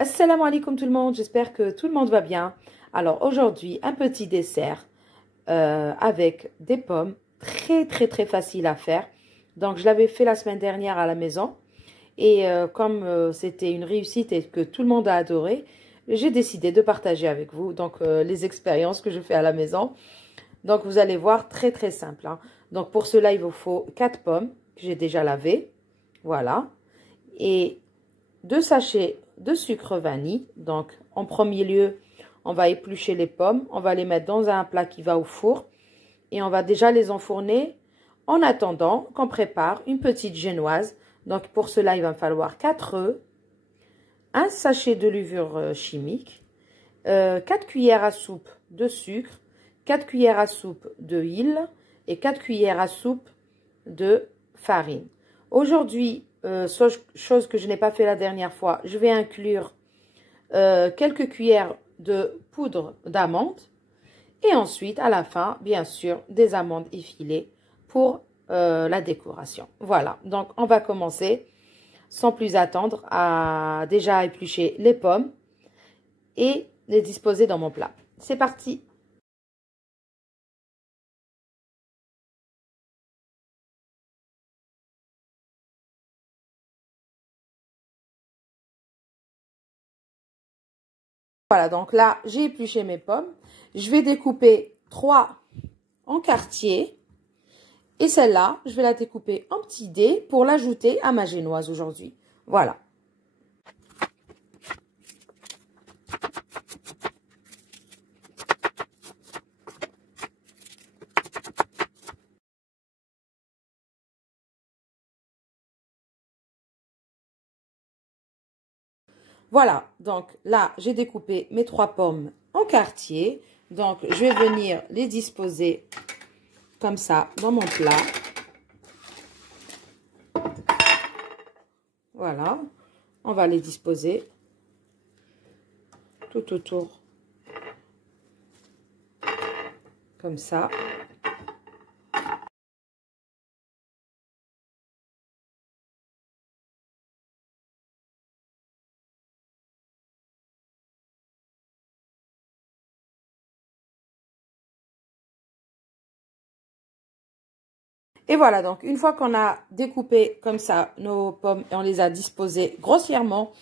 Assalamu alaikum tout le monde, j'espère que tout le monde va bien. Alors aujourd'hui, un petit dessert avec des pommes, très facile à faire. Donc je l'avais fait la semaine dernière à la maison et comme c'était une réussite et que tout le monde a adoré, j'ai décidé de partager avec vous donc les expériences que je fais à la maison. Donc vous allez voir, très simple, hein. Donc pour cela, il vous faut 4 pommes que j'ai déjà lavées, voilà, et 2 sachets de sucre vanille. Donc, en premier lieu, on va éplucher les pommes. On va les mettre dans un plat qui va au four. Et on va déjà les enfourner en attendant qu'on prépare une petite génoise. Donc, pour cela, il va me falloir 4 œufs, un sachet de levure chimique, 4 cuillères à soupe de sucre, 4 cuillères à soupe d'huile et 4 cuillères à soupe de farine. Aujourd'hui, chose que je n'ai pas fait la dernière fois, je vais inclure quelques cuillères de poudre d'amande et ensuite, à la fin, bien sûr, des amandes effilées pour la décoration. Voilà, donc on va commencer sans plus attendre à déjà éplucher les pommes et les disposer dans mon plat. C'est parti! Voilà, donc là, j'ai épluché mes pommes. Je vais découper 3 en quartiers. Et celle-là, je vais la découper en petits dés pour l'ajouter à ma génoise aujourd'hui. Voilà. Voilà, donc là, j'ai découpé mes 3 pommes en quartiers. Donc, je vais venir les disposer comme ça dans mon plat. Voilà, on va les disposer tout autour, comme ça. Et voilà, donc une fois qu'on a découpé comme ça nos pommes et on les a disposées grossièrement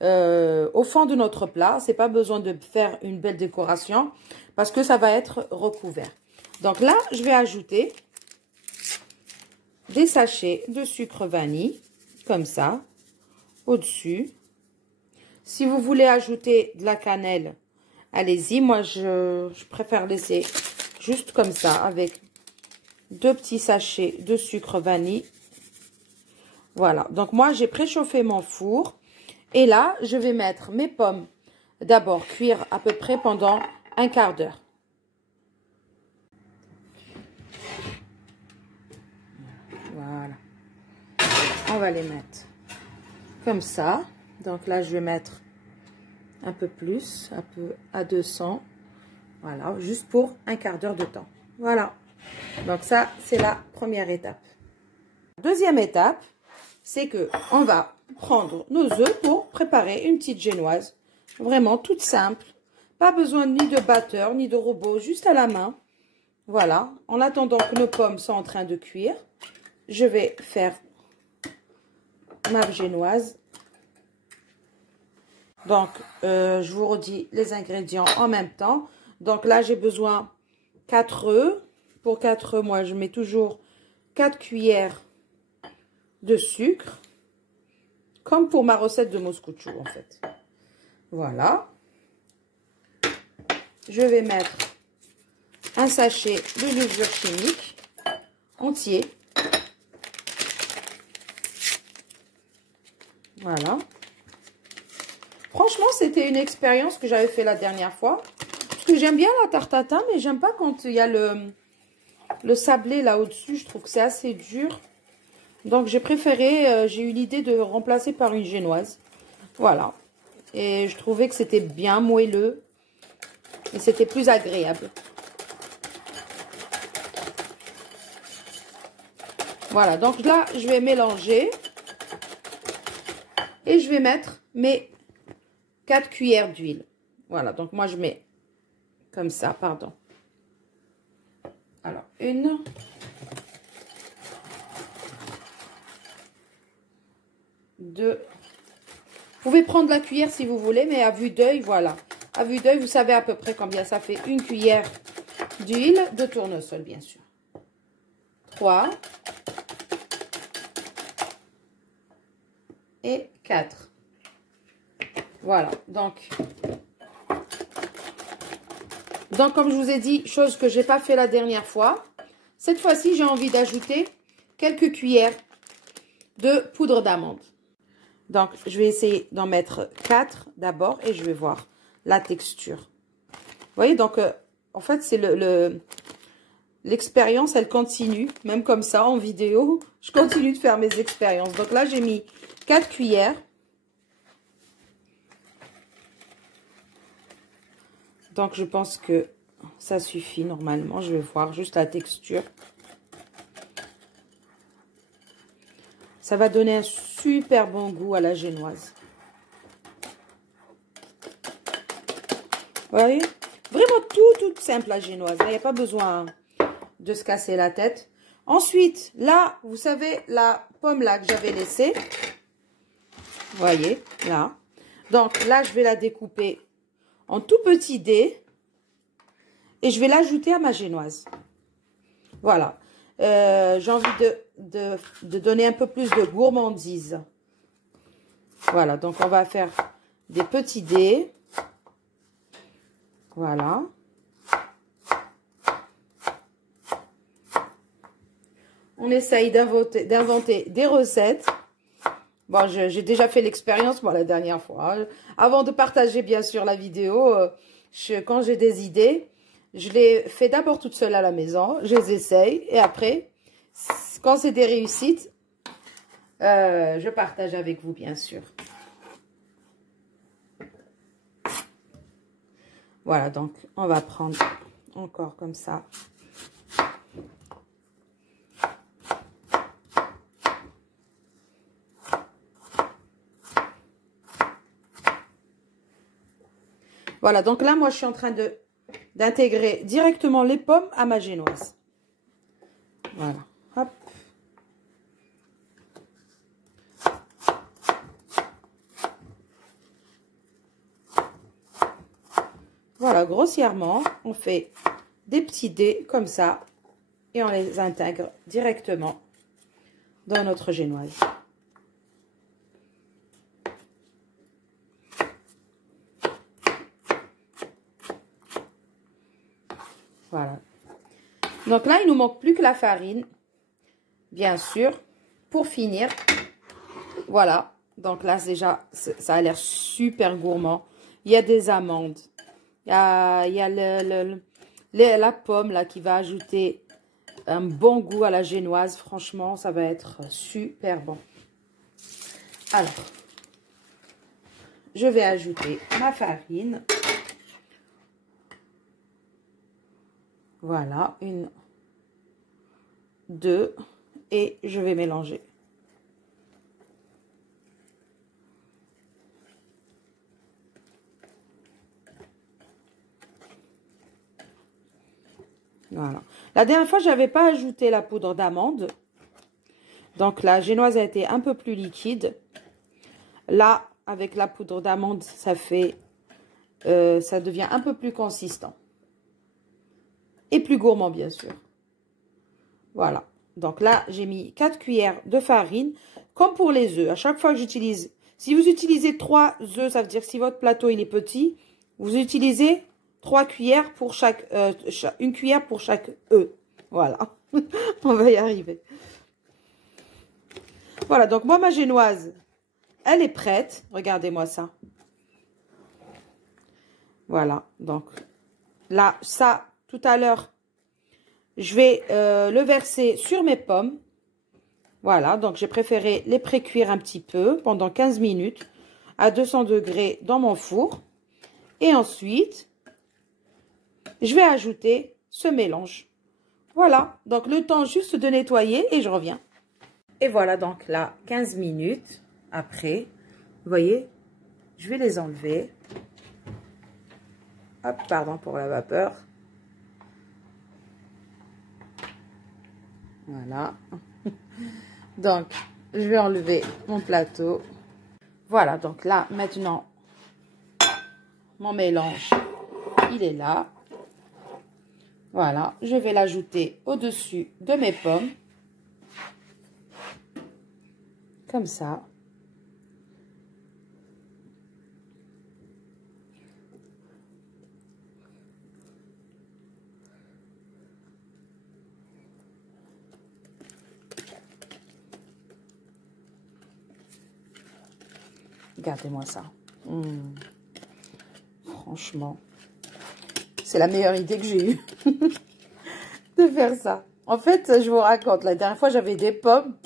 au fond de notre plat, c'est pas besoin de faire une belle décoration parce que ça va être recouvert. Donc là, je vais ajouter des sachets de sucre vanille, comme ça, au-dessus. Si vous voulez ajouter de la cannelle, allez-y. Moi, je préfère laisser juste comme ça, avec 2 petits sachets de sucre vanille. Voilà, donc moi, j'ai préchauffé mon four. Et là, je vais mettre mes pommes d'abord cuire à peu près pendant un quart d'heure. Voilà. On va les mettre comme ça. Donc là, je vais mettre un peu plus, un peu à 200. Voilà, juste pour un quart d'heure de temps. Voilà. Donc ça, c'est la première étape. Deuxième étape, c'est que on va prendre nos œufs pour préparer une petite génoise. Vraiment toute simple. Pas besoin ni de batteur, ni de robot, juste à la main. Voilà. En attendant que nos pommes sont en train de cuire, je vais faire ma génoise. Donc, je vous redis les ingrédients en même temps. Donc là, j'ai besoin 4 œufs. Pour 4 œufs, moi, je mets toujours 4 cuillères de sucre. Comme pour ma recette de mouscouchou, en fait. Voilà. Je vais mettre un sachet de levure chimique entier. Voilà. Franchement, c'était une expérience que j'avais fait la dernière fois. Parce que j'aime bien la tarte tatin, mais j'aime pas quand il y a le sablé là au-dessus. Je trouve que c'est assez dur. Donc, j'ai préféré, j'ai eu l'idée de remplacer par une génoise. Voilà. Et je trouvais que c'était bien moelleux. Et c'était plus agréable. Voilà. Donc là, je vais mélanger. Et je vais mettre mes 4 cuillères d'huile. Voilà, donc moi je mets comme ça, pardon. Alors, 1. Deux. Vous pouvez prendre la cuillère si vous voulez, mais à vue d'œil, voilà. À vue d'œil, vous savez à peu près combien ça fait. 1 cuillère d'huile de tournesol, bien sûr. 3. Et 4. Voilà, donc comme je vous ai dit, chose que je n'ai pas fait la dernière fois, cette fois-ci, j'ai envie d'ajouter quelques cuillères de poudre d'amande. Donc, je vais essayer d'en mettre 4 d'abord et je vais voir la texture. Vous voyez, donc, en fait, c'est l'expérience, elle continue, même comme ça, en vidéo. Je continue de faire mes expériences. Donc là, j'ai mis 4 cuillères. Donc, je pense que ça suffit normalement. Je vais voir juste la texture. Ça va donner un super bon goût à la génoise. Vous voyez? Vraiment tout simple, la génoise. Il n'y a pas besoin de se casser la tête. Ensuite, là, vous savez, la pomme là que j'avais laissée. Vous voyez, là. Donc, là, je vais la découper en tout petits dés. Et je vais l'ajouter à ma génoise. Voilà. J'ai envie de donner un peu plus de gourmandise. Voilà. Donc, on va faire des petits dés. Voilà. On essaye d'inventer des recettes. Bon, j'ai déjà fait l'expérience, moi, la dernière fois. Avant de partager, bien sûr, la vidéo, quand j'ai des idées, je les fais d'abord toute seule à la maison. Je les essaye. Et après, quand c'est des réussites, je partage avec vous, bien sûr. Voilà, donc, on va prendre encore comme ça. Voilà, donc là, moi, je suis en train d'intégrer directement les pommes à ma génoise. Voilà, hop. Voilà, grossièrement, on fait des petits dés comme ça et on les intègre directement dans notre génoise. Voilà. Donc là, il nous manque plus que la farine, bien sûr, pour finir. Voilà. Donc là, déjà, ça a l'air super gourmand. Il y a des amandes. Il y a la pomme là qui va ajouter un bon goût à la génoise. Franchement, ça va être super bon. Alors, je vais ajouter ma farine. Voilà, 1, 2, et je vais mélanger. Voilà. La dernière fois, je n'avais pas ajouté la poudre d'amande. Donc, la génoise a été un peu plus liquide. Là, avec la poudre d'amande, ça devient un peu plus consistant. Et plus gourmand, bien sûr. Voilà. Donc là, j'ai mis 4 cuillères de farine. Comme pour les œufs, à chaque fois que j'utilise... Si vous utilisez 3 œufs, ça veut dire que si votre plateau il est petit, vous utilisez 3 cuillères pour une cuillère pour chaque œuf. Voilà. On va y arriver. Voilà. Donc moi, ma génoise, elle est prête. Regardez-moi ça. Voilà. Donc là, ça... Tout à l'heure, je vais le verser sur mes pommes. Voilà, donc j'ai préféré les pré-cuire un petit peu pendant 15 minutes à 200 degrés dans mon four. Et ensuite, je vais ajouter ce mélange. Voilà, donc le temps juste de nettoyer et je reviens. Et voilà, donc là, 15 minutes après, vous voyez, je vais les enlever. Hop, pardon pour la vapeur. Voilà. Donc, je vais enlever mon plateau. Voilà, donc là, maintenant, mon mélange, il est là. Voilà, je vais l'ajouter au-dessus de mes pommes. Comme ça. Regardez-moi ça. Franchement, c'est la meilleure idée que j'ai eue de faire ça. En fait, je vous raconte, la dernière fois, j'avais des pommes.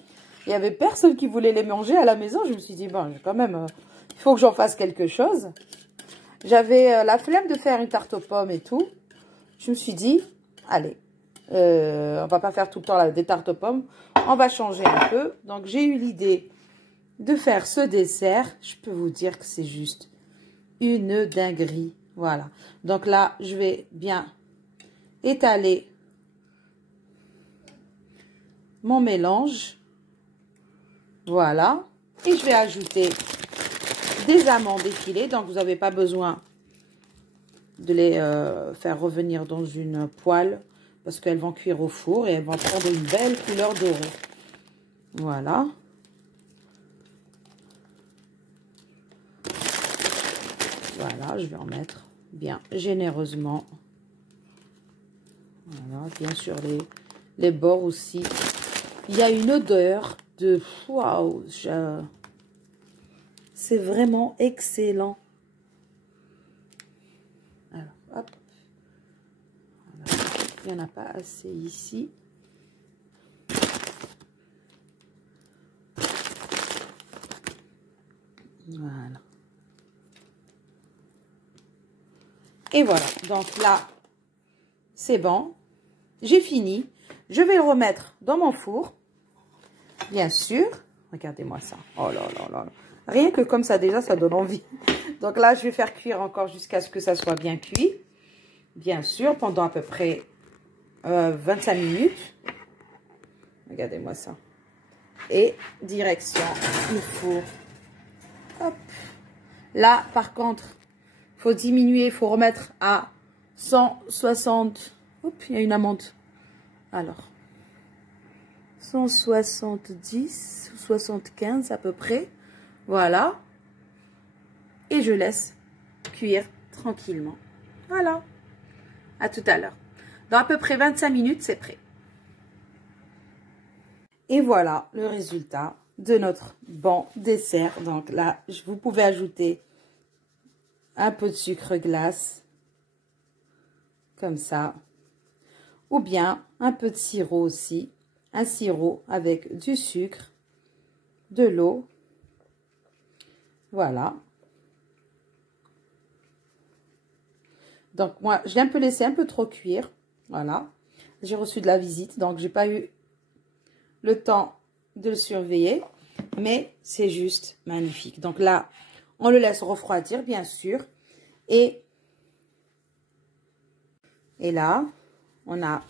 Il n'y avait personne qui voulait les manger à la maison. Je me suis dit, bon, quand même, il faut que j'en fasse quelque chose. J'avais la flemme de faire une tarte aux pommes et tout. Je me suis dit, allez, on va pas faire tout le temps des tartes aux pommes. On va changer un peu. Donc, j'ai eu l'idée de faire ce dessert. Je peux vous dire que c'est juste une dinguerie. Voilà. Donc là, je vais bien étaler mon mélange. Voilà. Et je vais ajouter des amandes effilées. Donc, vous n'avez pas besoin de les faire revenir dans une poêle parce qu'elles vont cuire au four et elles vont prendre une belle couleur dorée. Voilà. Voilà, je vais en mettre bien généreusement. Voilà, bien sûr les bords aussi. Il y a une odeur de waouh, c'est vraiment excellent. Alors, hop. Voilà. Il n'y en a pas assez ici. Voilà. Et voilà, donc là, c'est bon. J'ai fini. Je vais le remettre dans mon four. Bien sûr. Regardez-moi ça. Oh là là là là. Rien que comme ça, déjà, ça donne envie. Donc là, je vais faire cuire encore jusqu'à ce que ça soit bien cuit. Bien sûr, pendant à peu près 25 minutes. Regardez-moi ça. Et direction le four. Hop. Là, par contre, il faut diminuer, il faut remettre à 160. Hop, il y a une amande. Alors, 170 ou 75 à peu près. Voilà. Et je laisse cuire tranquillement. Voilà. À tout à l'heure. Dans à peu près 25 minutes, c'est prêt. Et voilà le résultat de notre bon dessert. Donc là, vous pouvez ajouter un peu de sucre glace. Comme ça. Ou bien un peu de sirop aussi. Un sirop avec du sucre, de l'eau. Voilà. Donc moi, je l'ai un peu laissé un peu trop cuire. Voilà. J'ai reçu de la visite, donc j'ai pas eu le temps de le surveiller. Mais c'est juste magnifique. Donc là, on le laisse refroidir, bien sûr. Et là, on a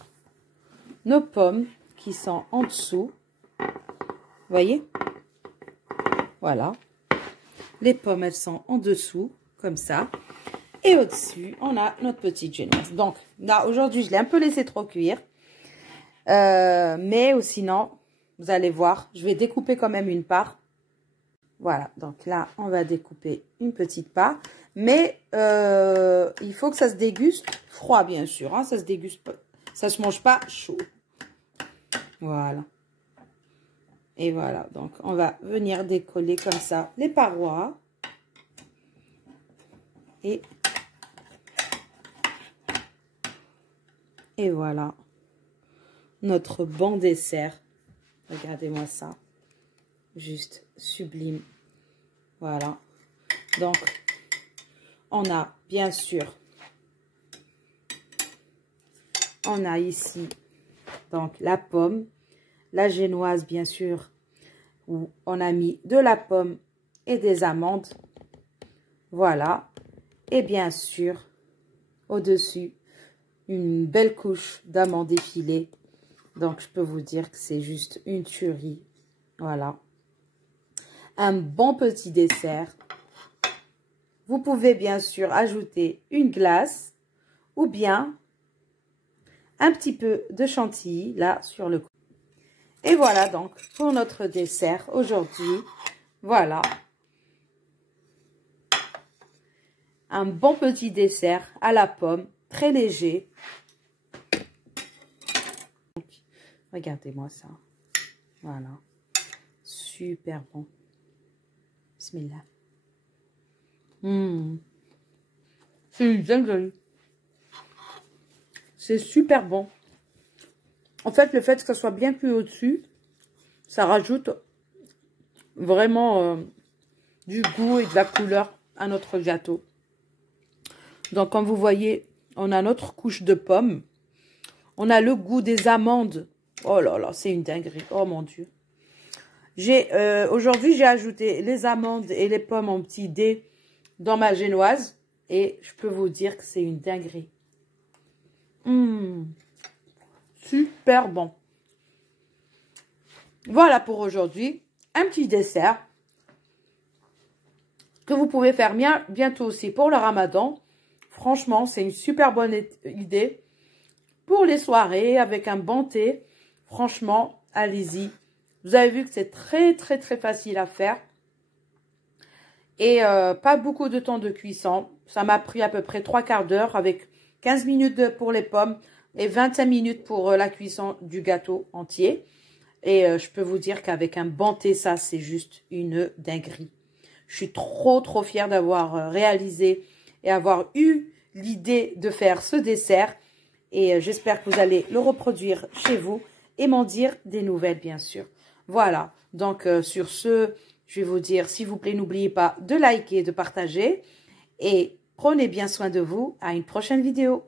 nos pommes qui sont en dessous. Vous voyez? Voilà. Les pommes, elles sont en dessous, comme ça. Et au-dessus, on a notre petite génoise. Donc, là, aujourd'hui, je l'ai un peu laissé trop cuire. Mais sinon, vous allez voir, je vais découper quand même une part. Voilà, donc là, on va découper une petite part. Mais il faut que ça se déguste froid, bien sûr. Hein, ça se déguste pas, ça se mange pas chaud. Voilà. Et voilà, donc on va venir décoller comme ça les parois. Et voilà, notre bon dessert. Regardez-moi ça. Juste sublime. Voilà. Donc, on a bien sûr, on a ici donc la pomme, la génoise bien sûr, où on a mis de la pomme et des amandes. Voilà. Et bien sûr, au-dessus, une belle couche d'amandes effilées. Donc, je peux vous dire que c'est juste une tuerie. Voilà. Un bon petit dessert. Vous pouvez bien sûr ajouter une glace ou bien un petit peu de chantilly là sur le coup. Et voilà donc pour notre dessert aujourd'hui. Voilà. Un bon petit dessert à la pomme, très léger. Regardez-moi ça. Voilà. Super bon. Bismillah. C'est une dinguerie. C'est super bon. En fait, le fait que ça soit bien cuit au-dessus, ça rajoute vraiment du goût et de la couleur à notre gâteau. Donc, comme vous voyez, on a notre couche de pommes. On a le goût des amandes. Oh là là, c'est une dinguerie. Oh mon Dieu. Aujourd'hui, j'ai ajouté les amandes et les pommes en petits dés dans ma génoise. Et je peux vous dire que c'est une dinguerie. Super bon. Voilà pour aujourd'hui. Un petit dessert que vous pouvez faire bientôt aussi pour le Ramadan. Franchement, c'est une super bonne idée pour les soirées avec un bon thé. Franchement, allez-y. Vous avez vu que c'est très facile à faire. Et pas beaucoup de temps de cuisson. Ça m'a pris à peu près 3/4 d'heure avec 15 minutes pour les pommes et 25 minutes pour la cuisson du gâteau entier. Et je peux vous dire qu'avec un bon thé, ça, c'est juste une dinguerie. Je suis trop fière d'avoir réalisé et avoir eu l'idée de faire ce dessert. Et j'espère que vous allez le reproduire chez vous et m'en dire des nouvelles, bien sûr. Voilà, donc sur ce, je vais vous dire, s'il vous plaît, n'oubliez pas de liker, de partager. Et prenez bien soin de vous. À une prochaine vidéo.